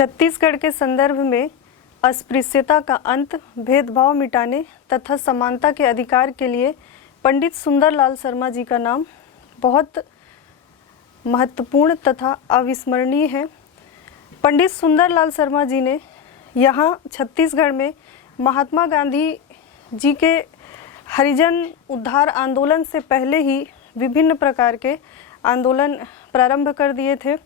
छत्तीसगढ़ के संदर्भ में अस्पृश्यता का अंत, भेदभाव मिटाने तथा समानता के अधिकार के लिए पंडित सुंदरलाल शर्मा जी का नाम बहुत महत्वपूर्ण तथा अविस्मरणीय है। पंडित सुंदरलाल शर्मा जी ने यहाँ छत्तीसगढ़ में महात्मा गांधी जी के हरिजन उद्धार आंदोलन से पहले ही विभिन्न प्रकार के आंदोलन प्रारंभ कर दिए थे।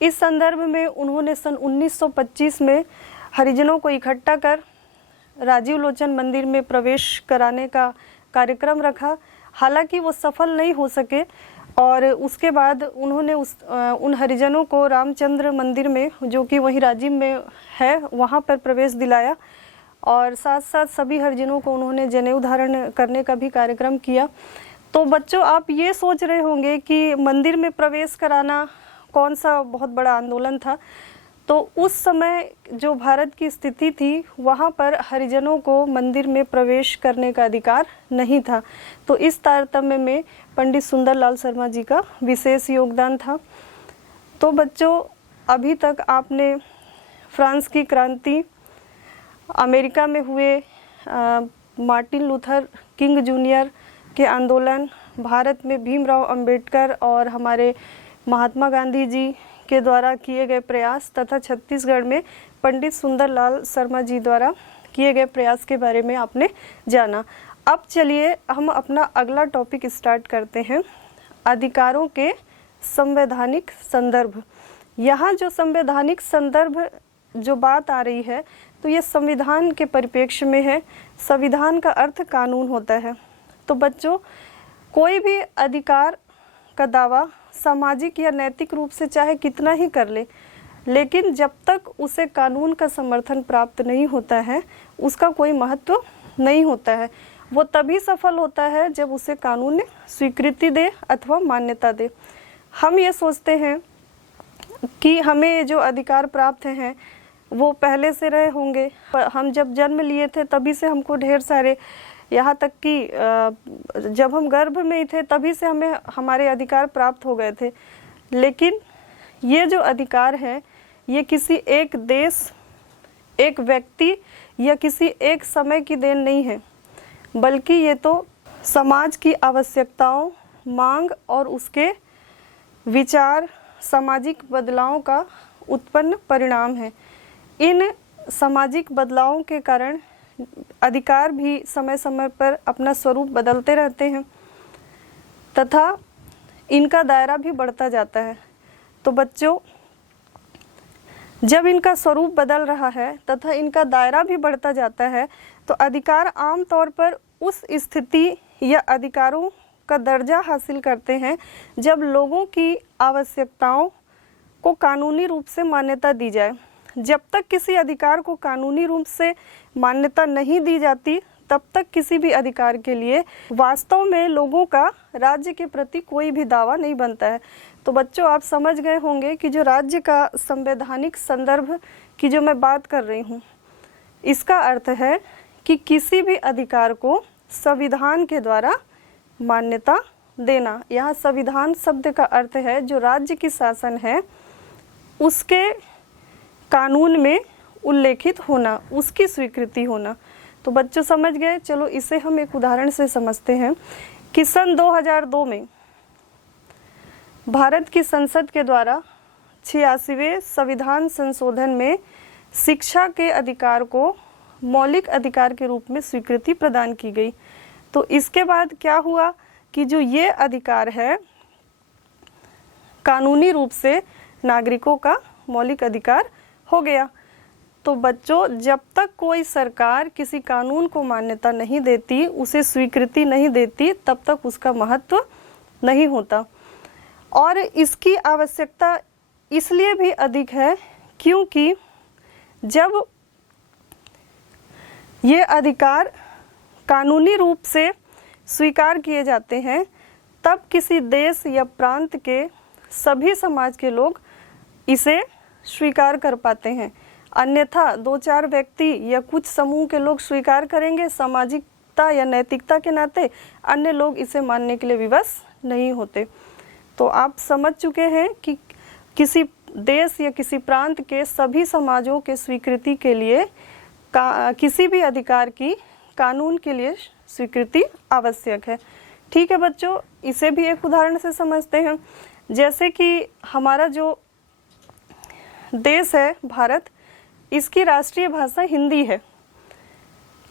इस संदर्भ में उन्होंने सन 1925 में हरिजनों को इकट्ठा कर राजीव लोचन मंदिर में प्रवेश कराने का कार्यक्रम रखा। हालांकि वो सफल नहीं हो सके और उसके बाद उन्होंने उन हरिजनों को रामचंद्र मंदिर में, जो कि वहीं राजीव में है, वहाँ पर प्रवेश दिलाया और साथ साथ सभी हरिजनों को उन्होंने जनेऊ धारण करने का भी कार्यक्रम किया। तो बच्चों, आप ये सोच रहे होंगे कि मंदिर में प्रवेश कराना कौन सा बहुत बड़ा आंदोलन था। तो उस समय जो भारत की स्थिति थी, वहाँ पर हरिजनों को मंदिर में प्रवेश करने का अधिकार नहीं था। तो इस तारतम्य में पंडित सुंदरलाल शर्मा जी का विशेष योगदान था। तो बच्चों, अभी तक आपने फ्रांस की क्रांति, अमेरिका में हुए मार्टिन लूथर किंग जूनियर के आंदोलन, भारत में भीमराव अंबेडकर और हमारे महात्मा गांधी जी के द्वारा किए गए प्रयास तथा छत्तीसगढ़ में पंडित सुंदरलाल शर्मा जी द्वारा किए गए प्रयास के बारे में आपने जाना। अब चलिए हम अपना अगला टॉपिक स्टार्ट करते हैं, अधिकारों के संवैधानिक संदर्भ। यहाँ जो संवैधानिक संदर्भ जो बात आ रही है, तो ये संविधान के परिप्रेक्ष्य में है। संविधान का अर्थ कानून होता है। तो बच्चों, कोई भी अधिकार का दावा सामाजिक या नैतिक रूप से चाहे कितना ही कर ले, लेकिन जब तक उसे कानून का समर्थन प्राप्त नहीं होता है, उसका कोई महत्व नहीं होता है। वो तभी सफल होता है जब उसे कानून स्वीकृति दे अथवा मान्यता दे। हम ये सोचते हैं कि हमें जो अधिकार प्राप्त हैं वो पहले से रहे होंगे। हम जब जन्म लिए थे तभी से हमको ढेर सारे, यहाँ तक कि जब हम गर्भ में ही थे तभी से हमें हमारे अधिकार प्राप्त हो गए थे। लेकिन ये जो अधिकार है, ये किसी एक देश, एक व्यक्ति या किसी एक समय की देन नहीं है, बल्कि ये तो समाज की आवश्यकताओं, मांग और उसके विचार, सामाजिक बदलावों का उत्पन्न परिणाम है। इन सामाजिक बदलावों के कारण अधिकार भी समय समय पर अपना स्वरूप बदलते रहते हैं तथा इनका दायरा भी बढ़ता जाता है। तो बच्चों, जब इनका स्वरूप बदल रहा है तथा इनका दायरा भी बढ़ता जाता है, तो अधिकार आमतौर पर उस स्थिति या अधिकारों का दर्जा हासिल करते हैं जब लोगों की आवश्यकताओं को कानूनी रूप से मान्यता दी जाए। जब तक किसी अधिकार को कानूनी रूप से मान्यता नहीं दी जाती, तब तक किसी भी अधिकार के लिए वास्तव में लोगों का राज्य के प्रति कोई भी दावा नहीं बनता है। तो बच्चों, आप समझ गए होंगे कि जो राज्य का संवैधानिक संदर्भ की जो मैं बात कर रही हूँ, इसका अर्थ है कि किसी भी अधिकार को संविधान के द्वारा मान्यता देना। यहाँ संविधान शब्द का अर्थ है जो राज्य की शासन है उसके कानून में उल्लेखित होना, उसकी स्वीकृति होना। तो बच्चों समझ गए। चलो इसे हम एक उदाहरण से समझते हैं कि सन 2002 में भारत की संसद के द्वारा 86वें संविधान संशोधन में शिक्षा के अधिकार को मौलिक अधिकार के रूप में स्वीकृति प्रदान की गई। तो इसके बाद क्या हुआ कि जो ये अधिकार है, कानूनी रूप से नागरिकों का मौलिक अधिकार हो गया। तो बच्चों, जब तक कोई सरकार किसी कानून को मान्यता नहीं देती, उसे स्वीकृति नहीं देती, तब तक उसका महत्व नहीं होता। और इसकी आवश्यकता इसलिए भी अधिक है क्योंकि जब ये अधिकार कानूनी रूप से स्वीकार किए जाते हैं, तब किसी देश या प्रांत के सभी समाज के लोग इसे स्वीकार कर पाते हैं। अन्यथा 2-4 व्यक्ति या कुछ समूह के लोग स्वीकार करेंगे, सामाजिकता या नैतिकता के नाते अन्य लोग इसे मानने के लिए विवश नहीं होते। तो आप समझ चुके हैं कि किसी देश या किसी प्रांत के सभी समाजों के स्वीकृति के लिए किसी भी अधिकार की कानून के लिए स्वीकृति आवश्यक है। ठीक है बच्चों, इसे भी एक उदाहरण से समझते हैं। जैसे कि हमारा जो देश है भारत, इसकी राष्ट्रीय भाषा हिंदी है।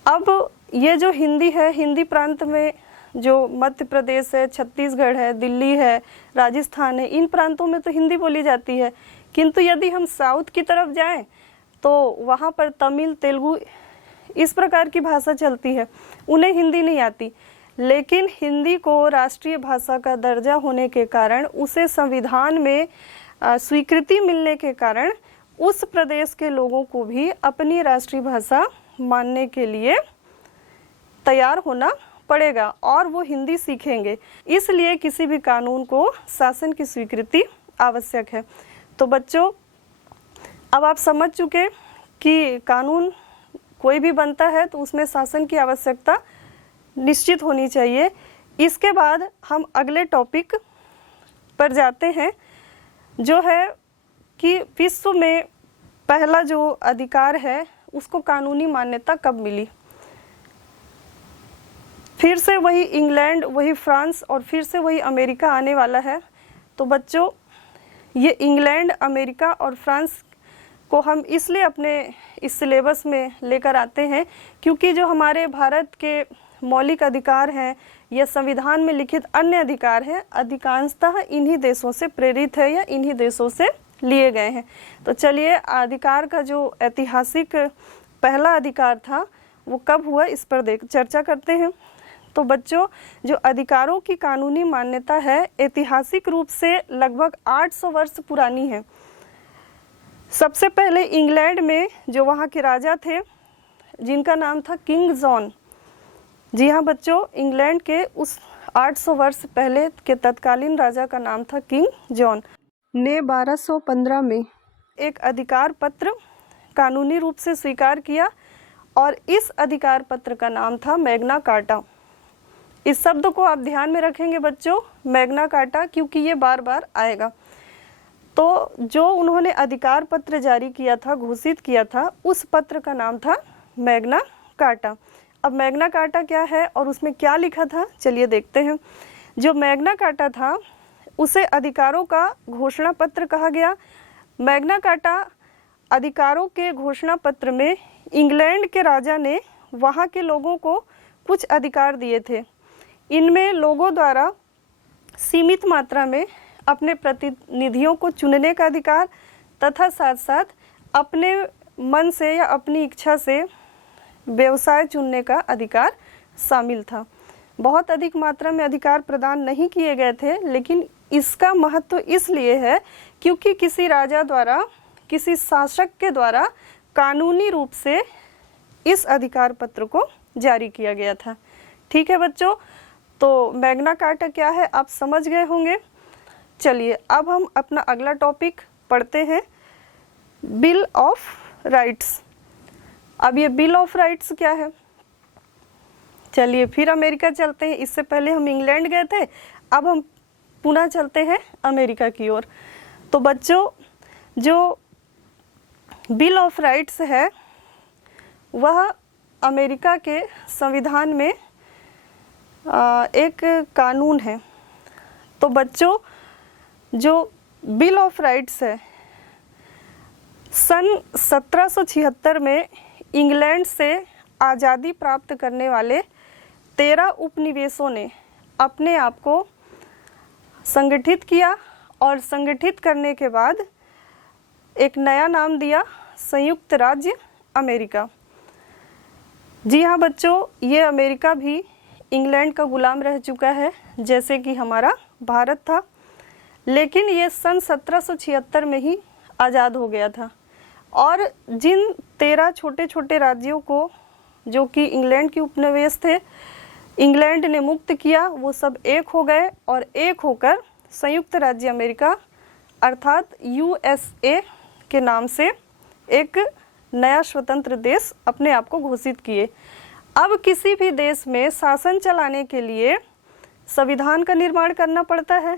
अब ये जो हिंदी है, हिंदी प्रांत में जो मध्य प्रदेश है, छत्तीसगढ़ है, दिल्ली है, राजस्थान है, इन प्रांतों में तो हिंदी बोली जाती है। किंतु यदि हम साउथ की तरफ जाएं तो वहाँ पर तमिल, तेलुगु इस प्रकार की भाषा चलती है, उन्हें हिंदी नहीं आती। लेकिन हिंदी को राष्ट्रीय भाषा का दर्जा होने के कारण, उसे संविधान में स्वीकृति मिलने के कारण उस प्रदेश के लोगों को भी अपनी राष्ट्रीय भाषा मानने के लिए तैयार होना पड़ेगा और वो हिंदी सीखेंगे। इसलिए किसी भी कानून को शासन की स्वीकृति आवश्यक है। तो बच्चों, अब आप समझ चुके कि कानून कोई भी बनता है तो उसमें शासन की आवश्यकता निश्चित होनी चाहिए। इसके बाद हम अगले टॉपिक पर जाते हैं, जो है कि विश्व में पहला जो अधिकार है उसको कानूनी मान्यता कब मिली। फिर से वही इंग्लैंड, वही फ्रांस और फिर से वही अमेरिका आने वाला है। तो बच्चों, ये इंग्लैंड, अमेरिका और फ्रांस को हम इसलिए अपने इस सिलेबस में लेकर आते हैं क्योंकि जो हमारे भारत के मौलिक अधिकार हैं या संविधान में लिखित अन्य अधिकार हैं, अधिकांशतः इन्हीं देशों से प्रेरित है या इन्हीं देशों से लिए गए हैं। तो चलिए, अधिकार का जो ऐतिहासिक पहला अधिकार था वो कब हुआ, इस पर चर्चा करते हैं। तो बच्चों, जो अधिकारों की कानूनी मान्यता है, ऐतिहासिक रूप से लगभग 800 वर्ष पुरानी है। सबसे पहले इंग्लैंड में जो वहाँ के राजा थे, जिनका नाम था किंग जॉन। जी हाँ बच्चों, इंग्लैंड के उस 800 वर्ष पहले के तत्कालीन राजा का नाम था किंग जॉन ने 1215 में एक अधिकार पत्र कानूनी रूप से स्वीकार किया और इस अधिकार पत्र का नाम था मैग्ना कार्टा। इस शब्द को आप ध्यान में रखेंगे बच्चों, मैग्ना कार्टा, क्योंकि ये बार बार आएगा। तो जो उन्होंने अधिकार पत्र जारी किया था, घोषित किया था, उस पत्र का नाम था मैग्ना कार्टा। अब मैग्ना कार्टा क्या है और उसमें क्या लिखा था, चलिए देखते हैं। जो मैग्ना कार्टा था उसे अधिकारों का घोषणा पत्र कहा गया। मैग्ना कार्टा अधिकारों के घोषणा पत्र में इंग्लैंड के राजा ने वहाँ के लोगों को कुछ अधिकार दिए थे। इनमें लोगों द्वारा सीमित मात्रा में अपने प्रतिनिधियों को चुनने का अधिकार तथा साथ साथ अपने मन से या अपनी इच्छा से व्यवसाय चुनने का अधिकार शामिल था। बहुत अधिक मात्रा में अधिकार प्रदान नहीं किए गए थे, लेकिन इसका महत्व इसलिए है क्योंकि किसी राजा द्वारा, किसी शासक के द्वारा कानूनी रूप से इस अधिकार पत्र को जारी किया गया था। ठीक है बच्चों, तो मैग्ना कार्टा क्या है आप समझ गए होंगे। चलिए, अब हम अपना अगला टॉपिक पढ़ते हैं, बिल ऑफ राइट्स। अब ये बिल ऑफ राइट्स क्या है, चलिए फिर अमेरिका चलते हैं। इससे पहले हम इंग्लैंड गए थे, अब हम पुनः चलते हैं अमेरिका की ओर। तो बच्चों, जो बिल ऑफ राइट्स है वह अमेरिका के संविधान में एक कानून है। तो बच्चों, जो बिल ऑफ राइट्स है, सन 1776 में इंग्लैंड से आज़ादी प्राप्त करने वाले 13 उपनिवेशों ने अपने आप को संगठित किया और संगठित करने के बाद एक नया नाम दिया, संयुक्त राज्य अमेरिका। जी हाँ बच्चों, ये अमेरिका भी इंग्लैंड का गुलाम रह चुका है जैसे कि हमारा भारत था, लेकिन ये सन 1776 में ही आज़ाद हो गया था। और जिन 13 छोटे छोटे राज्यों को जो कि इंग्लैंड के उपनिवेश थे, इंग्लैंड ने मुक्त किया, वो सब एक हो गए और एक होकर संयुक्त राज्य अमेरिका अर्थात USA के नाम से एक नया स्वतंत्र देश अपने आप को घोषित किए। अब किसी भी देश में शासन चलाने के लिए संविधान का निर्माण करना पड़ता है।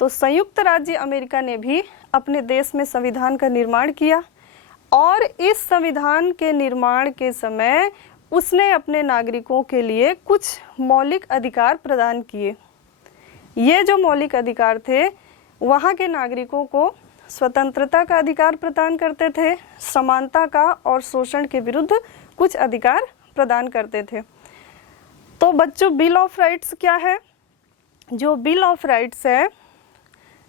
तो संयुक्त राज्य अमेरिका ने भी अपने देश में संविधान का निर्माण किया और इस संविधान के निर्माण के समय उसने अपने नागरिकों के लिए कुछ मौलिक अधिकार प्रदान किए। ये जो मौलिक अधिकार थे वहाँ के नागरिकों को स्वतंत्रता का अधिकार प्रदान करते थे, समानता का और शोषण के विरुद्ध कुछ अधिकार प्रदान करते थे। तो बच्चों, बिल ऑफ राइट्स क्या है? जो बिल ऑफ राइट्स है,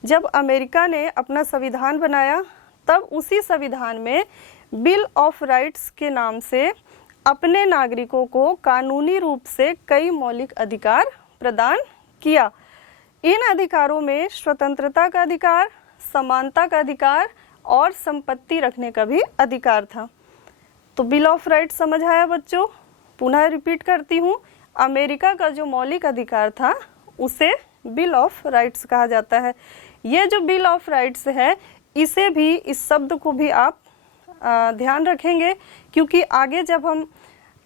जब अमेरिका ने अपना संविधान बनाया तब उसी संविधान में बिल ऑफ राइट्स के नाम से अपने नागरिकों को कानूनी रूप से कई मौलिक अधिकार प्रदान किया। इन अधिकारों में स्वतंत्रता का अधिकार, समानता का अधिकार और संपत्ति रखने का भी अधिकार था। तो बिल ऑफ राइट्स समझ आया बच्चों? पुनः रिपीट करती हूँ, अमेरिका का जो मौलिक अधिकार था उसे बिल ऑफ राइट्स कहा जाता है। ये जो बिल ऑफ राइट्स है, इसे भी, इस शब्द को भी आप ध्यान रखेंगे, क्योंकि आगे जब हम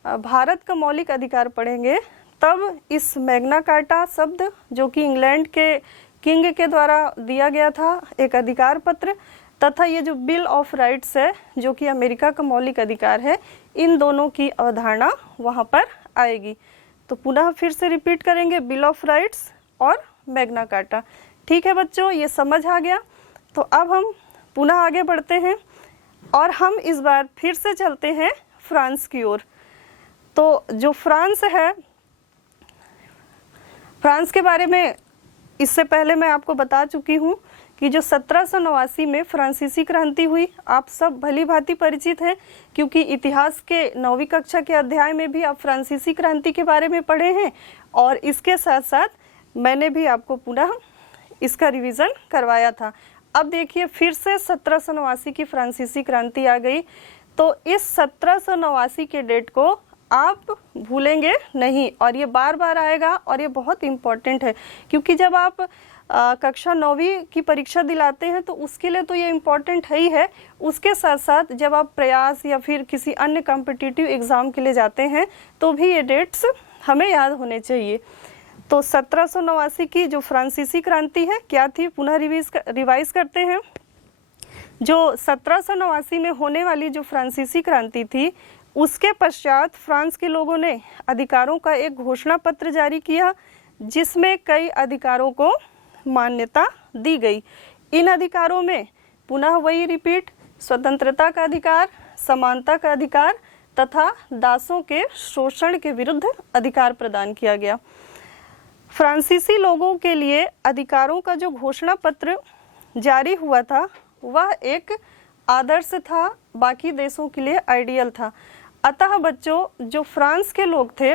भारत का मौलिक अधिकार पढ़ेंगे तब इस मैग्ना कार्टा शब्द, जो कि इंग्लैंड के किंग के द्वारा दिया गया था एक अधिकार पत्र, तथा ये जो बिल ऑफ राइट्स है जो कि अमेरिका का मौलिक अधिकार है, इन दोनों की अवधारणा वहाँ पर आएगी। तो पुनः फिर से रिपीट करेंगे, बिल ऑफ राइट्स और मैग्ना कार्टा। ठीक है बच्चों, ये समझ आ गया। तो अब हम पुनः आगे बढ़ते हैं और हम इस बार फिर से चलते हैं फ्रांस की ओर। तो जो फ्रांस है, फ्रांस के बारे में इससे पहले मैं आपको बता चुकी हूँ कि जो 1789 में फ्रांसीसी क्रांति हुई, आप सब भली भांति परिचित हैं, क्योंकि इतिहास के 9वीं कक्षा के अध्याय में भी आप फ्रांसीसी क्रांति के बारे में पढ़े हैं और इसके साथ साथ मैंने भी आपको पुनः इसका रिवीजन करवाया था। अब देखिए, फिर से 1789 की फ्रांसीसी क्रांति आ गई। तो इस 1789 के डेट को आप भूलेंगे नहीं और ये बार बार आएगा और ये बहुत इम्पोर्टेंट है, क्योंकि जब आप कक्षा 9वीं की परीक्षा दिलाते हैं तो उसके लिए तो ये इम्पोर्टेंट है ही है। उसके साथ साथ जब आप प्रयास या फिर किसी अन्य कॉम्पिटिटिव एग्ज़ाम के लिए जाते हैं तो भी ये डेट्स हमें याद होने चाहिए। तो 1789 की जो फ्रांसीसी क्रांति है क्या थी, पुनः रिवाइज करते हैं। जो 1789 में होने वाली जो फ्रांसीसी क्रांति थी, उसके पश्चात फ्रांस के लोगों ने अधिकारों का एक घोषणा पत्र जारी किया जिसमें कई अधिकारों को मान्यता दी गई। इन अधिकारों में पुनः वही रिपीट, स्वतंत्रता का अधिकार, समानता का अधिकार तथा दासों के शोषण के विरुद्ध अधिकार प्रदान किया गया। फ्रांसीसी लोगों के लिए अधिकारों का जो घोषणा पत्र जारी हुआ था वह एक आदर्श था, बाकी देशों के लिए आइडियल था। अतः बच्चों, जो फ्रांस के लोग थे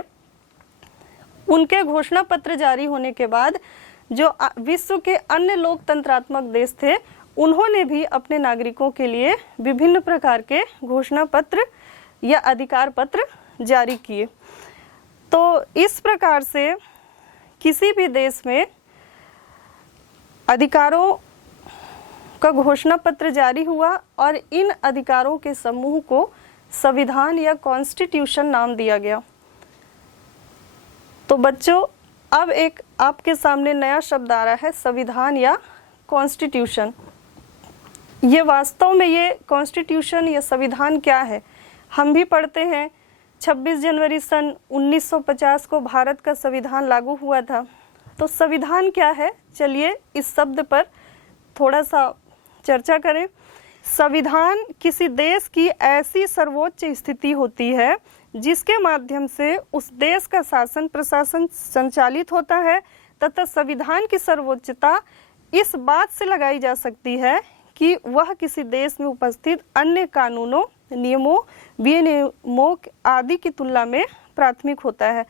उनके घोषणा पत्र जारी होने के बाद जो विश्व के अन्य लोकतंत्रात्मक देश थे उन्होंने भी अपने नागरिकों के लिए विभिन्न प्रकार के घोषणा पत्र या अधिकार पत्र जारी किए। तो इस प्रकार से किसी भी देश में अधिकारों का घोषणा पत्र जारी हुआ और इन अधिकारों के समूह को संविधान या कॉन्स्टिट्यूशन नाम दिया गया। तो बच्चों, अब एक आपके सामने नया शब्द आ रहा है, संविधान या कॉन्स्टिट्यूशन। ये वास्तव में ये कॉन्स्टिट्यूशन या संविधान क्या है, हम भी पढ़ते हैं। 26 जनवरी सन 1950 को भारत का संविधान लागू हुआ था। तो संविधान क्या है, चलिए इस शब्द पर थोड़ा सा चर्चा करें। संविधान किसी देश की ऐसी सर्वोच्च स्थिति होती है जिसके माध्यम से उस देश का शासन प्रशासन संचालित होता है तथा संविधान की सर्वोच्चता इस बात से लगाई जा सकती है कि वह किसी देश में उपस्थित अन्य कानूनों, नियमों, विनियमों आदि की तुलना में प्राथमिक होता है।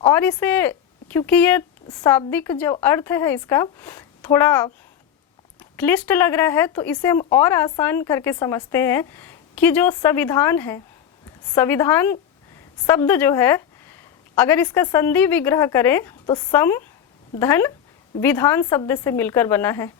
और इसे, क्योंकि ये शाब्दिक जो अर्थ है इसका थोड़ा क्लिष्ट लग रहा है, तो इसे हम और आसान करके समझते हैं कि जो संविधान है, संविधान शब्द जो है अगर इसका संधि विग्रह करें तो सम धन विधान शब्द से मिलकर बना है।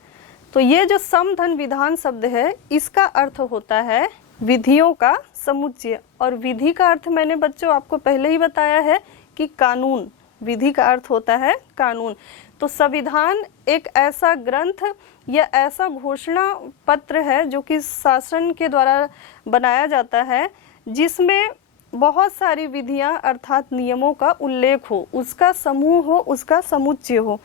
तो ये जो सम धन विधान शब्द है इसका अर्थ होता है विधियों का समुच्चय। और विधि का अर्थ मैंने बच्चों आपको पहले ही बताया है कि कानून, विधि का अर्थ होता है कानून। तो संविधान एक ऐसा ग्रंथ या ऐसा घोषणा पत्र है जो कि शासन के द्वारा बनाया जाता है, जिसमें बहुत सारी विधियां अर्थात नियमों का उल्लेख हो, उसका समूह हो, उसका समुच्चय हो,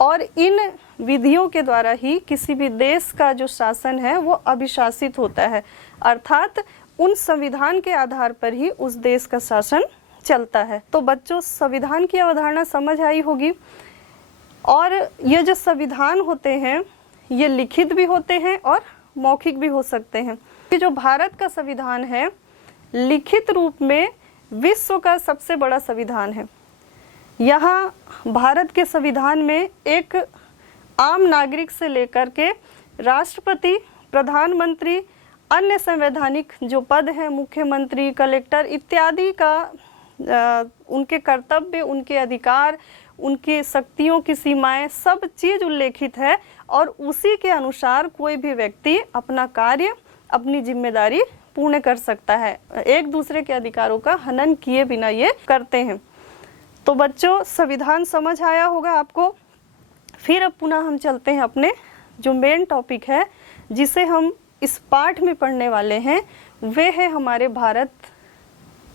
और इन विधियों के द्वारा ही किसी भी देश का जो शासन है वो अभिशासित होता है, अर्थात उन संविधान के आधार पर ही उस देश का शासन चलता है। तो बच्चों, संविधान की अवधारणा समझ आई होगी। और ये जो संविधान होते हैं ये लिखित भी होते हैं और मौखिक भी हो सकते हैं। कि जो भारत का संविधान है लिखित रूप में विश्व का सबसे बड़ा संविधान है। यहाँ भारत के संविधान में एक आम नागरिक से लेकर के राष्ट्रपति, प्रधानमंत्री, अन्य संवैधानिक जो पद हैं, मुख्यमंत्री, कलेक्टर इत्यादि का उनके कर्तव्य, उनके अधिकार, उनकी शक्तियों की सीमाएं, सब चीज़ उल्लेखित है। और उसी के अनुसार कोई भी व्यक्ति अपना कार्य, अपनी जिम्मेदारी पूर्ण कर सकता है। एक दूसरे के अधिकारों का हनन किए बिना ये करते हैं। तो बच्चों, संविधान समझ आया होगा आपको। फिर अब पुनः हम चलते हैं अपने जो मेन टॉपिक है, जिसे हम इस पाठ में पढ़ने वाले हैं, वे है हमारे भारत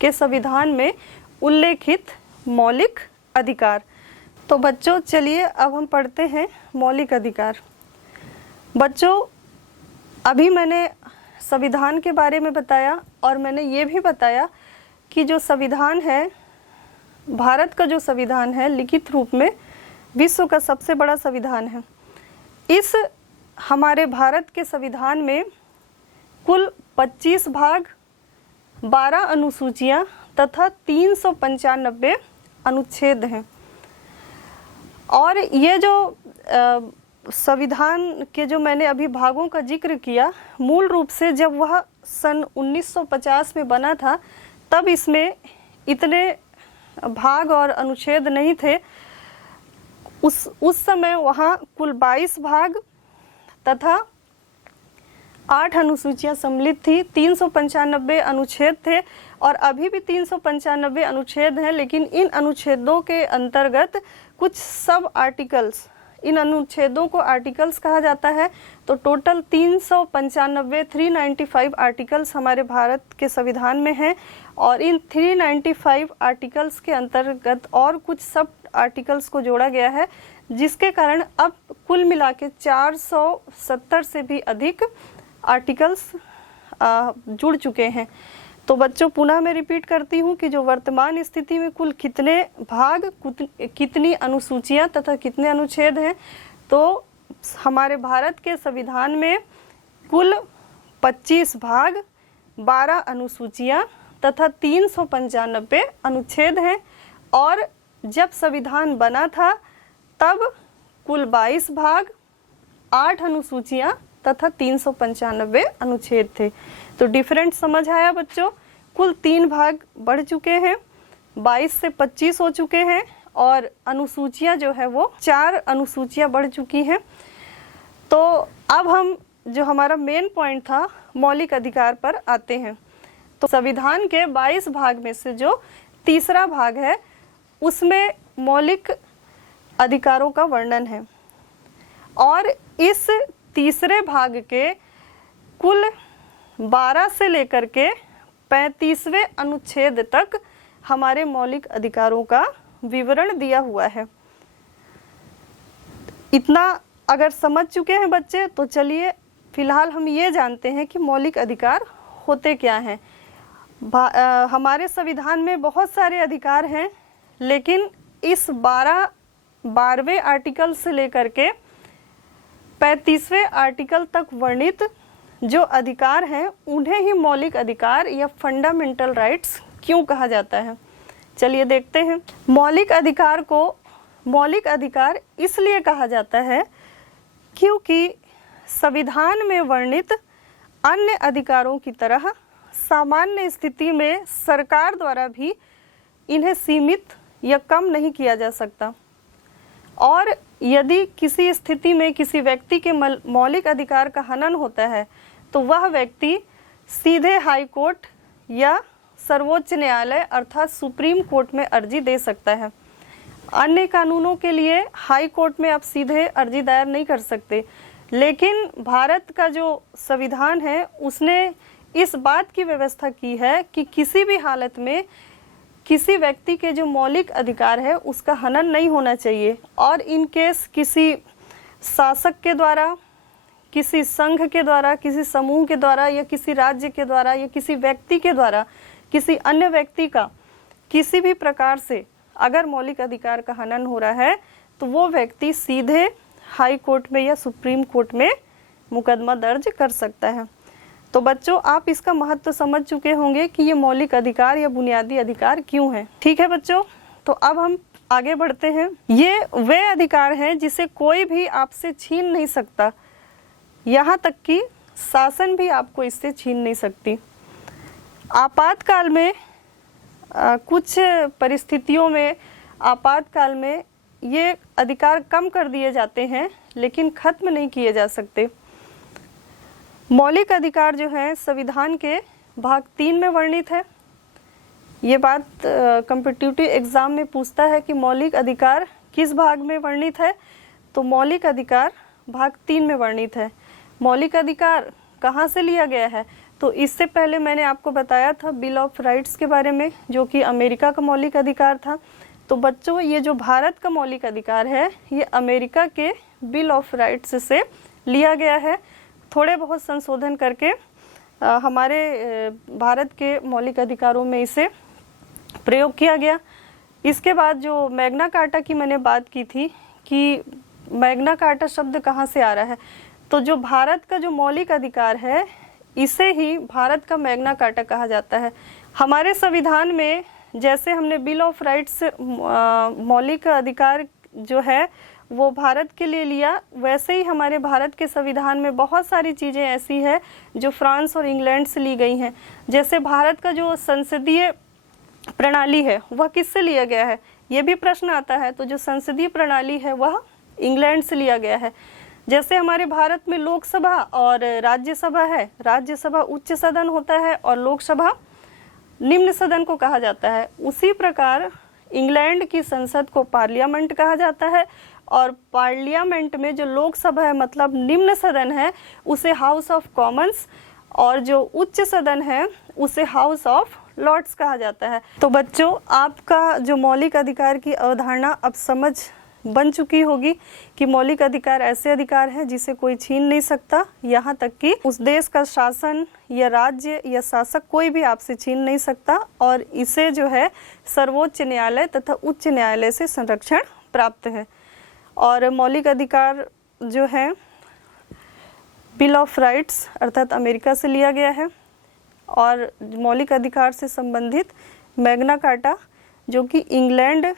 के संविधान में उल्लेखित मौलिक अधिकार। तो बच्चों चलिए अब हम पढ़ते हैं मौलिक अधिकार। बच्चों, अभी मैंने संविधान के बारे में बताया और मैंने ये भी बताया कि जो संविधान है, भारत का जो संविधान है लिखित रूप में विश्व का सबसे बड़ा संविधान है। इस हमारे भारत के संविधान में कुल 25 भाग, 12 अनुसूचियां तथा 395 अनुच्छेद हैं। और ये जो संविधान के जो मैंने अभी भागों का जिक्र किया, मूल रूप से जब वह सन 1950 में बना था तब इसमें इतने भाग और अनुच्छेद नहीं थे। उस समय वहाँ कुल 22 भाग तथा 8 अनुसूचियां सम्मिलित थी, 395 अनुच्छेद थे। और अभी भी 395 अनुच्छेद हैं, लेकिन इन अनुच्छेदों के अंतर्गत कुछ सब आर्टिकल्स, इन अनुच्छेदों को आर्टिकल्स कहा जाता है। तो टोटल 395 आर्टिकल्स हमारे भारत के संविधान में हैं। और इन 395 आर्टिकल्स के अंतर्गत और कुछ सब आर्टिकल्स को जोड़ा गया है, जिसके कारण अब कुल मिला के 470 से भी अधिक आर्टिकल्स जुड़ चुके हैं। तो बच्चों, पुनः मैं रिपीट करती हूँ कि जो वर्तमान स्थिति में कुल कितने भाग, कितनी अनुसूचियां तथा कितने अनुच्छेद हैं, तो हमारे भारत के संविधान में कुल 25 भाग, 12 अनुसूचियां तथा 395 अनुच्छेद हैं। और जब संविधान बना था तब कुल 22 भाग, 8 अनुसूचियां तथा 395 अनुच्छेद थे। तो डिफरेंट समझ आया बच्चों। कुल 3 भाग बढ़ चुके हैं, 22 से 25 हो चुके हैं, और अनुसूचियां जो है वो 4 अनुसूचियां बढ़ चुकी हैं। तो अब हम जो हमारा मेन पॉइंट था मौलिक अधिकार पर आते हैं। तो संविधान के 22 भाग में से जो तीसरा भाग है उसमें मौलिक अधिकारों का वर्णन है। और इस तीसरे भाग के कुल 12 से लेकर के 35वें अनुच्छेद तक हमारे मौलिक अधिकारों का विवरण दिया हुआ है। इतना अगर समझ चुके हैं बच्चे, तो चलिए फिलहाल हम ये जानते हैं कि मौलिक अधिकार होते क्या हैं। हमारे संविधान में बहुत सारे अधिकार हैं, लेकिन इस 12वें आर्टिकल से लेकर के 35वें आर्टिकल तक वर्णित जो अधिकार हैं उन्हें ही मौलिक अधिकार या फंडामेंटल राइट्स क्यों कहा जाता है। चलिए देखते हैं। मौलिक अधिकार को मौलिक अधिकार इसलिए कहा जाता है क्योंकि संविधान में वर्णित अन्य अधिकारों की तरह सामान्य स्थिति में सरकार द्वारा भी इन्हें सीमित या कम नहीं किया जा सकता। और यदि किसी स्थिति में किसी व्यक्ति के मौलिक अधिकार का हनन होता है तो वह व्यक्ति सीधे हाई कोर्ट या सर्वोच्च न्यायालय अर्थात सुप्रीम कोर्ट में अर्जी दे सकता है। अन्य कानूनों के लिए हाई कोर्ट में आप सीधे अर्जी दायर नहीं कर सकते, लेकिन भारत का जो संविधान है उसने इस बात की व्यवस्था की है कि किसी भी हालत में किसी व्यक्ति के जो मौलिक अधिकार है उसका हनन नहीं होना चाहिए। और इन केस किसी शासक के द्वारा, किसी संघ के द्वारा, किसी समूह के द्वारा या किसी राज्य के द्वारा या किसी व्यक्ति के द्वारा किसी अन्य व्यक्ति का किसी भी प्रकार से अगर मौलिक अधिकार का हनन हो रहा है तो वो व्यक्ति सीधे हाई कोर्ट में या सुप्रीम कोर्ट में मुकदमा दर्ज कर सकता है। तो बच्चों, आप इसका महत्व समझ चुके होंगे कि ये मौलिक अधिकार या बुनियादी अधिकार क्यों है। ठीक है बच्चों, तो अब हम आगे बढ़ते हैं। ये वे अधिकार हैं जिसे कोई भी आपसे छीन नहीं सकता, यहाँ तक कि शासन भी आपको इससे छीन नहीं सकती। आपातकाल में कुछ परिस्थितियों में आपातकाल में ये अधिकार कम कर दिए जाते हैं, लेकिन खत्म नहीं किए जा सकते। मौलिक अधिकार जो है संविधान के भाग 3 में वर्णित है। ये बात कॉम्पिटिटिव एग्जाम में पूछता है कि मौलिक अधिकार किस भाग में वर्णित है, तो मौलिक अधिकार भाग 3 में वर्णित है। मौलिक अधिकार कहाँ से लिया गया है, तो इससे पहले मैंने आपको बताया था बिल ऑफ राइट्स के बारे में, जो कि अमेरिका का मौलिक अधिकार था। तो बच्चों, ये जो भारत का मौलिक अधिकार है ये अमेरिका के बिल ऑफ राइट्स से लिया गया है। थोड़े बहुत संशोधन करके हमारे भारत के मौलिक अधिकारों में इसे प्रयोग किया गया। इसके बाद जो मैग्ना कार्टा की मैंने बात की थी कि मैग्ना कार्टा शब्द कहाँ से आ रहा है, तो जो भारत का जो मौलिक अधिकार है इसे ही भारत का मैग्ना कार्टा कहा जाता है। हमारे संविधान में जैसे हमने बिल ऑफ राइट्स मौलिक अधिकार जो है वो भारत के लिए लिया, वैसे ही हमारे भारत के संविधान में बहुत सारी चीज़ें ऐसी है जो फ्रांस और इंग्लैंड से ली गई हैं। जैसे भारत का जो संसदीय प्रणाली है वह किससे लिया गया है, ये भी प्रश्न आता है। तो जो संसदीय प्रणाली है वह इंग्लैंड से लिया गया है। जैसे हमारे भारत में लोकसभा और राज्यसभा है, राज्यसभा उच्च सदन होता है और लोकसभा निम्न सदन को कहा जाता है। उसी प्रकार इंग्लैंड की संसद को पार्लियामेंट कहा जाता है और पार्लियामेंट में जो लोकसभा है मतलब निम्न सदन है उसे हाउस ऑफ कॉमन्स और जो उच्च सदन है उसे हाउस ऑफ लॉर्ड्स कहा जाता है। तो बच्चों, आपका जो मौलिक अधिकार की अवधारणा अब समझ बन चुकी होगी कि मौलिक अधिकार ऐसे अधिकार हैं जिसे कोई छीन नहीं सकता, यहाँ तक कि उस देश का शासन या राज्य या शासक कोई भी आपसे छीन नहीं सकता, और इसे जो है सर्वोच्च न्यायालय तथा उच्च न्यायालय से संरक्षण प्राप्त है। और मौलिक अधिकार जो है बिल ऑफ राइट्स अर्थात अमेरिका से लिया गया है, और मौलिक अधिकार से संबंधित मैग्ना कार्टा जो कि इंग्लैंड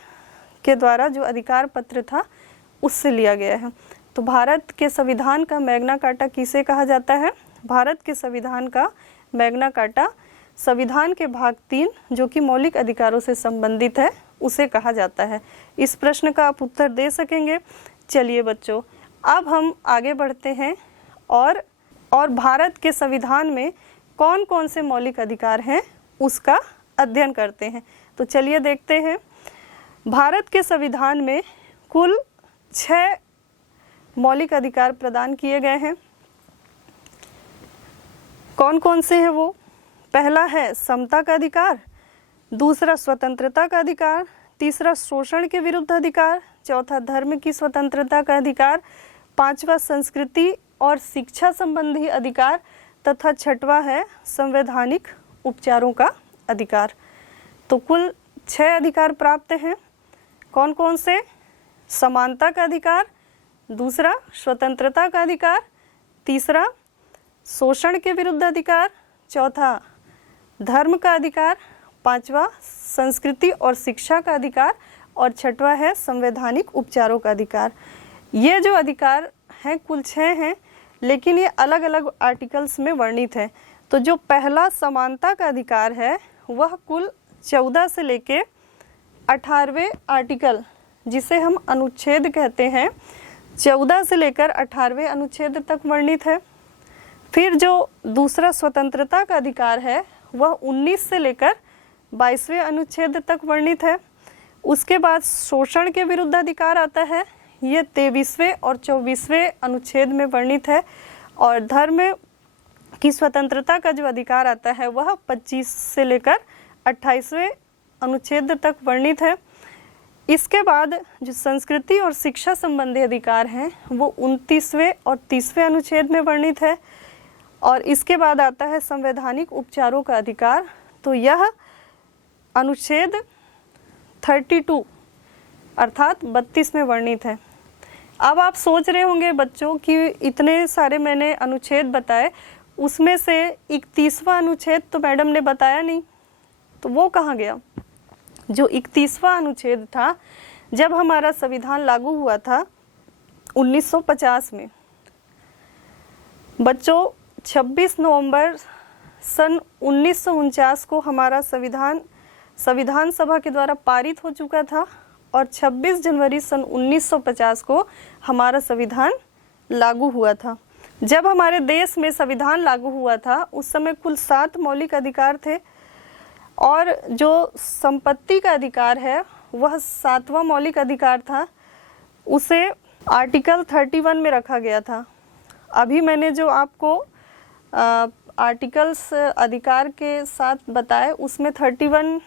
के द्वारा जो अधिकार पत्र था उससे लिया गया है। तो भारत के संविधान का मैग्ना कार्टा किसे कहा जाता है? भारत के संविधान का मैग्ना कार्टा संविधान के भाग 3 जो कि मौलिक अधिकारों से संबंधित है उसे कहा जाता है। इस प्रश्न का आप उत्तर दे सकेंगे। चलिए बच्चों, अब हम आगे बढ़ते हैं और भारत के संविधान में कौन कौन से मौलिक अधिकार हैं उसका अध्ययन करते हैं। तो चलिए देखते हैं। भारत के संविधान में कुल 6 मौलिक अधिकार प्रदान किए गए हैं। कौन कौन से हैं वो? पहला है समता का अधिकार, दूसरा स्वतंत्रता का अधिकार, तीसरा शोषण के विरुद्ध अधिकार, चौथा धर्म की स्वतंत्रता का अधिकार, पांचवा संस्कृति और शिक्षा संबंधी अधिकार तथा छठवां है संवैधानिक उपचारों का अधिकार। तो कुल 6 अधिकार प्राप्त हैं। कौन कौन से? समानता का अधिकार, दूसरा स्वतंत्रता का अधिकार, तीसरा शोषण के विरुद्ध अधिकार, चौथा धर्म का अधिकार, पांचवा संस्कृति और शिक्षा का अधिकार और छठवा है संवैधानिक उपचारों का अधिकार। ये जो अधिकार हैं कुल 6 हैं, लेकिन ये अलग अलग आर्टिकल्स में वर्णित है। तो जो पहला समानता का अधिकार है वह कुल 14 से लेके 18वें आर्टिकल जिसे हम अनुच्छेद कहते हैं 14 से लेकर 18वें अनुच्छेद तक वर्णित है। फिर जो दूसरा स्वतंत्रता का अधिकार है वह 19 से लेकर 22वें अनुच्छेद तक वर्णित है। उसके बाद शोषण के विरुद्ध अधिकार आता है, ये 23वें और 24वें अनुच्छेद में वर्णित है। और धर्म की स्वतंत्रता का जो अधिकार आता है वह 25 से लेकर 28वें अनुच्छेद तक वर्णित है। इसके बाद जो संस्कृति और शिक्षा संबंधी अधिकार हैं वो 29वें और 30वें अनुच्छेद में वर्णित है। और इसके बाद आता है संवैधानिक उपचारों का अधिकार, तो यह अनुच्छेद 32 अर्थात 32 में वर्णित है। अब आप सोच रहे होंगे बच्चों कि इतने सारे मैंने अनुच्छेद बताए, उसमें से 31वां अनुच्छेद तो मैडम ने बताया नहीं, तो वो कहाँ गया? जो 31वां अनुच्छेद था, जब हमारा संविधान लागू हुआ था 1950 में, बच्चों 26 नवंबर सन 1949 को हमारा संविधान सभा के द्वारा पारित हो चुका था और 26 जनवरी सन 1950 को हमारा संविधान लागू हुआ था। जब हमारे देश में संविधान लागू हुआ था उस समय कुल 7 मौलिक अधिकार थे और जो संपत्ति का अधिकार है वह 7वां मौलिक अधिकार था, उसे आर्टिकल 31 में रखा गया था। अभी मैंने जो आपको आर्टिकल्स अधिकार के साथ बताए उसमें 31,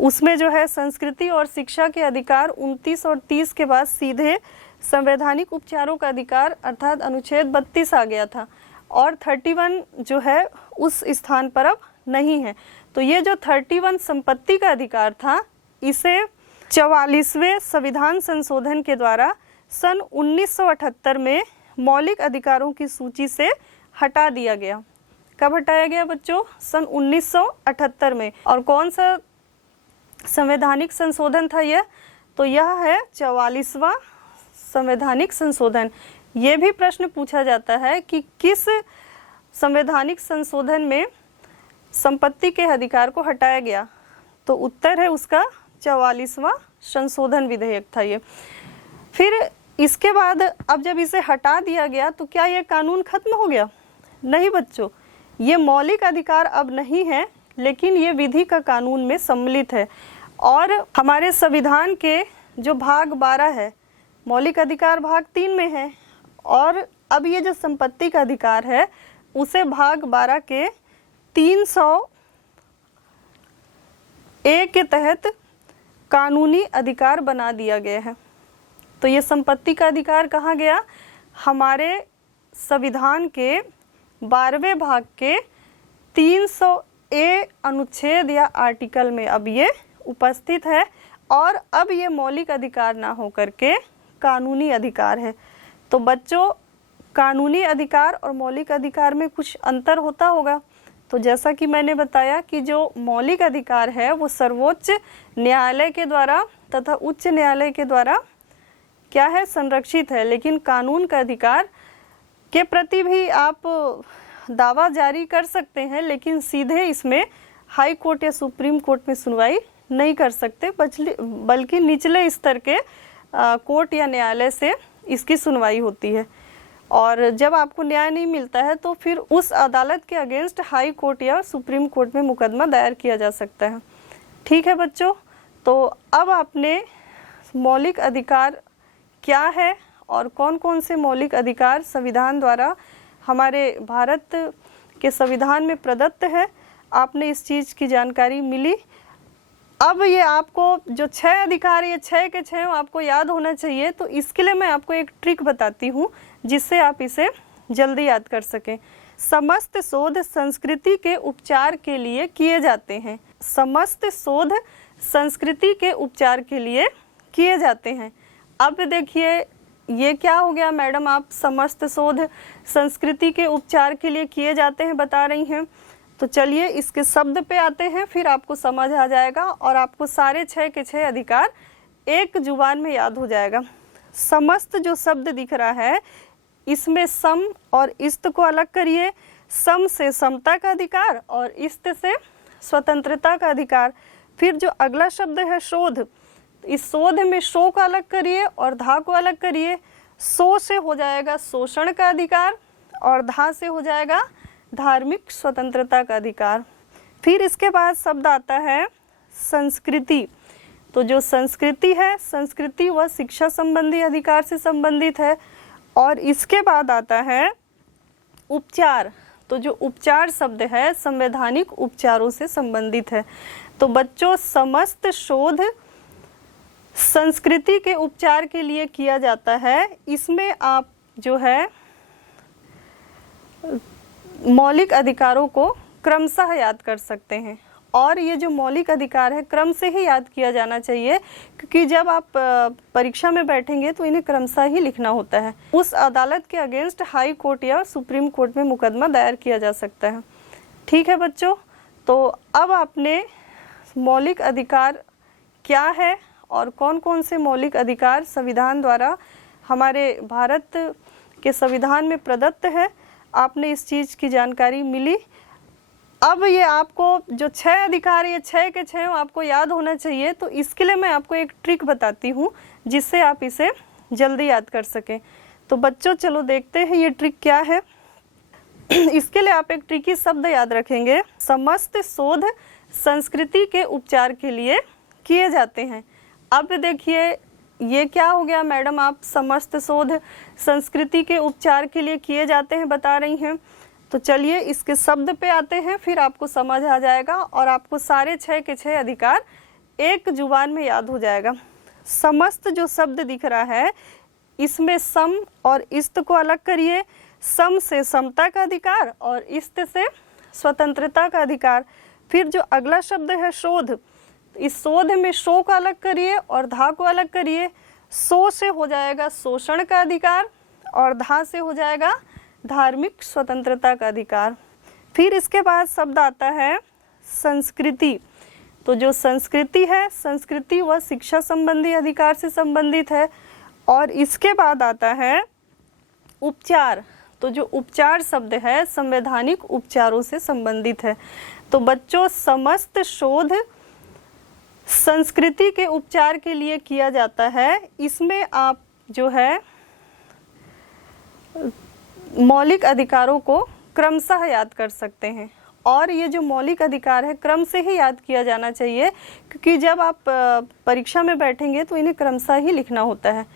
उसमें जो है संस्कृति और शिक्षा के अधिकार 29 और 30 के बाद सीधे संवैधानिक उपचारों का अधिकार अर्थात अनुच्छेद 32 आ गया था और 31 जो है उस स्थान पर अब नहीं है। तो ये जो 31 संपत्ति का अधिकार था, इसे 44वें संविधान संशोधन के द्वारा सन 1978 में मौलिक अधिकारों की सूची से हटा दिया गया। कब हटाया गया बच्चों? सन 1978 में। और कौन सा संवैधानिक संशोधन था यह? तो यह है 44वां संवैधानिक संशोधन। ये भी प्रश्न पूछा जाता है कि किस संवैधानिक संशोधन में संपत्ति के अधिकार को हटाया गया, तो उत्तर है उसका 44वां संशोधन विधेयक था ये। फिर इसके बाद अब जब इसे हटा दिया गया तो क्या ये कानून खत्म हो गया? नहीं बच्चों, ये मौलिक अधिकार अब नहीं है, लेकिन ये विधि का कानून में सम्मिलित है। और हमारे संविधान के जो भाग 12 है, मौलिक अधिकार भाग 3 में है, और अब ये जो संपत्ति का अधिकार है उसे भाग 12 के 300A के तहत कानूनी अधिकार बना दिया गया है। तो ये संपत्ति का अधिकार कहाँ गया? हमारे संविधान के 12वें भाग के 300A अनुच्छेद या आर्टिकल में अब ये उपस्थित है और अब ये मौलिक अधिकार ना होकर के कानूनी अधिकार है। तो बच्चों, कानूनी अधिकार और मौलिक अधिकार में कुछ अंतर होता होगा। तो जैसा कि मैंने बताया कि जो मौलिक अधिकार है वो सर्वोच्च न्यायालय के द्वारा तथा उच्च न्यायालय के द्वारा क्या है? संरक्षित है। लेकिन कानून का अधिकार के प्रति भी आप दावा जारी कर सकते हैं, लेकिन सीधे इसमें हाई कोर्ट या सुप्रीम कोर्ट में सुनवाई नहीं कर सकते, बल्कि निचले स्तर के कोर्ट या न्यायालय से इसकी सुनवाई होती है। और जब आपको न्याय नहीं मिलता है तो फिर उस अदालत के अगेंस्ट हाई कोर्ट या सुप्रीम कोर्ट में मुकदमा दायर किया जा सकता है। ठीक है बच्चों, तो अब आपने मौलिक अधिकार क्या है और कौन कौन से मौलिक अधिकार संविधान द्वारा हमारे भारत के संविधान में प्रदत्त है, आपने इस चीज़ की जानकारी मिली। अब ये आपको जो 6 अधिकार, ये 6 के 6 आपको याद होना चाहिए। तो इसके लिए मैं आपको एक ट्रिक बताती हूँ जिससे आप इसे जल्दी याद कर सकें। समस्त शोध संस्कृति के उपचार के लिए किए जाते हैं। समस्त शोध संस्कृति के उपचार के लिए किए जाते हैं। अब देखिए ये क्या हो गया मैडम, आप समस्त शोध संस्कृति के उपचार के लिए किए जाते हैं बता रही हैं। तो चलिए इसके शब्द पे आते हैं, फिर आपको समझ आ जाएगा और आपको सारे 6 के 6 अधिकार एक जुबान में याद हो जाएगा। समस्त जो शब्द दिख रहा है इसमें सम और इस्त को अलग करिए। सम से समता का अधिकार और इस्त से स्वतंत्रता का अधिकार। फिर जो अगला शब्द है शोध, इस शोध में शो को अलग करिए और धा को अलग करिए। सो से हो जाएगा शोषण का अधिकार और धा से हो जाएगा धार्मिक स्वतंत्रता का अधिकार। फिर इसके बाद शब्द आता है संस्कृति। तो जो संस्कृति है, संस्कृति वह शिक्षा संबंधी अधिकार से संबंधित है। और इसके बाद आता है उपचार। तो जो उपचार शब्द है संवैधानिक उपचारों से संबंधित है। तो बच्चों, समस्त शोध संस्कृति के उपचार के लिए किया जाता है। इसमें आप जो है मौलिक अधिकारों को क्रमशः याद कर सकते हैं। और ये जो मौलिक अधिकार है क्रम से ही याद किया जाना चाहिए, क्योंकि जब आप परीक्षा में बैठेंगे तो इन्हें क्रमशः ही लिखना होता है। उस अदालत के अगेंस्ट हाई कोर्ट या सुप्रीम कोर्ट में मुकदमा दायर किया जा सकता है। ठीक है बच्चों, तो अब आपने मौलिक अधिकार क्या है और कौन कौन से मौलिक अधिकार संविधान द्वारा हमारे भारत के संविधान में प्रदत्त है, आपने इस चीज़ की जानकारी मिली। अब ये आपको जो 6 अधिकार, ये 6 के 6 आपको याद होना चाहिए। तो इसके लिए मैं आपको एक ट्रिक बताती हूँ जिससे आप इसे जल्दी याद कर सकें। तो बच्चों चलो देखते हैं ये ट्रिक क्या है। इसके लिए आप एक ट्रिकी शब्द याद रखेंगे, समस्त शोध संस्कृति के उपचार के लिए किए जाते हैं। अब देखिए ये क्या हो गया मैडम, आप समस्त शोध संस्कृति के उपचार के लिए किए जाते हैं बता रही हैं। तो चलिए इसके शब्द पे आते हैं, फिर आपको समझ आ जाएगा और आपको सारे 6 के 6 अधिकार एक जुबान में याद हो जाएगा। समस्त जो शब्द दिख रहा है इसमें सम और इस्त को अलग करिए। सम से समता का अधिकार और इस्त से स्वतंत्रता का अधिकार। फिर जो अगला शब्द है शोध, इस शोध में शो को अलग करिए और धा को अलग करिए। सो से हो जाएगा शोषण का अधिकार और धा से हो जाएगा धार्मिक स्वतंत्रता का अधिकार। फिर इसके बाद शब्द आता है संस्कृति। तो जो संस्कृति है, संस्कृति वह शिक्षा संबंधी अधिकार से संबंधित है। और इसके बाद आता है उपचार। तो जो उपचार शब्द है संवैधानिक उपचारों से संबंधित है। तो बच्चों, समस्त शोध संस्कृति के उपचार के लिए किया जाता है। इसमें आप जो है मौलिक अधिकारों को क्रमशः याद कर सकते हैं। और ये जो मौलिक अधिकार है क्रम से ही याद किया जाना चाहिए, क्योंकि जब आप परीक्षा में बैठेंगे तो इन्हें क्रमशः ही लिखना होता है।